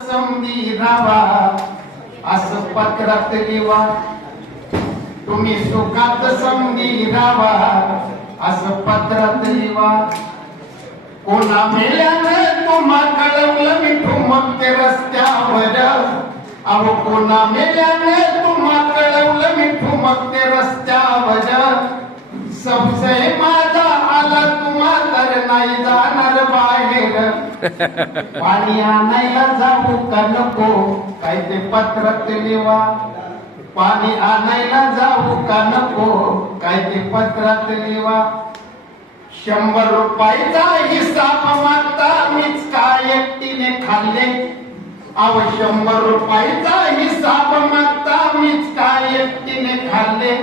समधी रावा असं पत्रात लिवा. तुम्ही सुखात समधी रावा असं पत्रात लिवा. कोणा मेल्यानं तुम्हा कळवलं मी ठुमकते रस्त्यावर. अहो कोणा मेल्यानं तुम्हा कळवलं मी ठुमकते रस्त्यावर. संशय माझा आला तुम्हा तर नाही जाणार बाहेर. पाणी आणायला जाऊ का नको काय ते पत्रात लिवा. पाणी आणायला जाऊ का नको काय ते पत्रात लिवा. 100 रुपयाचा हिसाब मागता मीच काय एकटीने खाल्ले. अहो 100 रुपयाचा हिसाब मागता मीच काय एकटीने खाल्ले.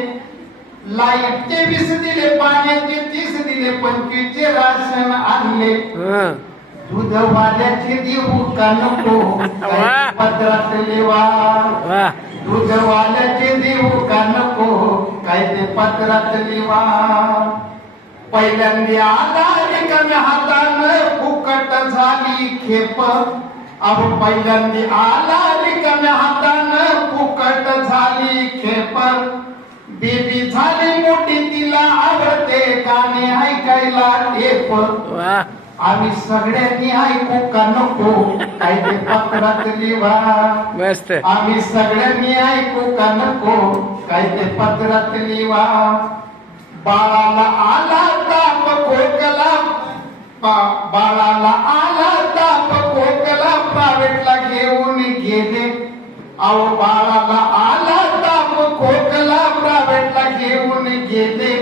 लाईटचे 20 दिले, पाण्याचे 30 दिले, 25चे राशन आणले. दूधवाल्याचे देऊ का नको काय पत्रात लिवा. दूधवाल्याचे देऊ का नको काय ते पत्रात लिवा. पहिल्यांदा आला रिकाम्या हातानं फुकट झाली खेप. अहो पहिल्यांदा आला रिकाम्या हातानं फुकट झाली खेप. बेबी झाली मोठी तिला आवडते गाणे ऐकायला टेप. आम्ही सगळ्यांनी ऐकू का नको काय ते पत्रात लिवा. आम्ही सगळ्यांनी ऐकू का नको काय ते पत्रात लिवा. बाळाला आला ताप खोकला, बाळाला आला ताप खोकला प्रायव्हेटला घेऊन गेले. अहो बाळाला आला ताप खोकला प्रायव्हेटला घेऊन गेले.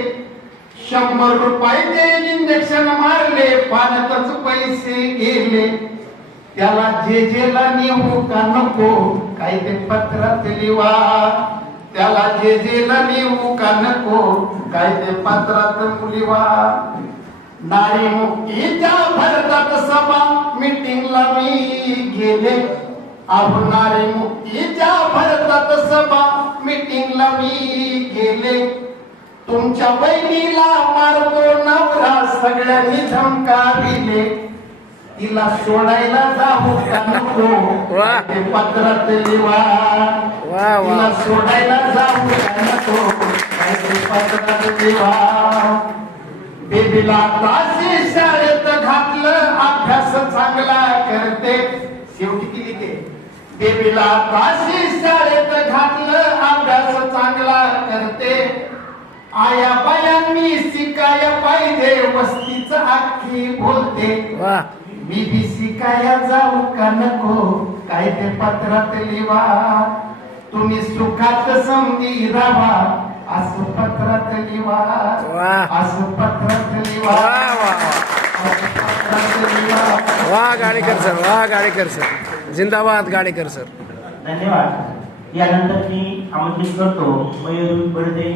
100 रुपयाचे इंजेक्शन मारले, पाण्यातच पैसे गेले. त्याला जेजेला नेऊ का नको काय ते पत्रात लिवा. त्याला जेजेला नेऊ का नको काय ते पत्रात लिवा. नारी मुक्तीच्या भारतात सभा मीटिंगला मी गेले. अहो नारी मुक्तीच्या भारतात सभा मीटिंगला मी गेले. तुमच्या बहिणीला मारतो नवरा सगळ्यांनी धमकाविले. तिला सोडायला जाऊ का नको ते पत्रात लिवा. तिला सोडायला जाऊ का नको काय ते पत्रात लिवा. बेबीला ताशी शाळेत घातलं अभ्यास चांगला करते. शेवटी किती ते बेबीला ताशी शाळेत घातलं अभ्यास चांगला करते. आया बायांनी शिकाया पाहिजे वस्तीच आखी बोलते. मी बी शिकाया जाऊ का नको काय ते पत्रात लिवा. तुम्ही सुखात समधी राहा असं पत्रात लिवा. असं पत्रात लिवा. वाह गाडेकर सर, वाह गाडेकर सर, जिंदाबाद गाडेकर सर. धन्यवाद. यानंतर मी आमंत्रित करतो मयूर बडदे.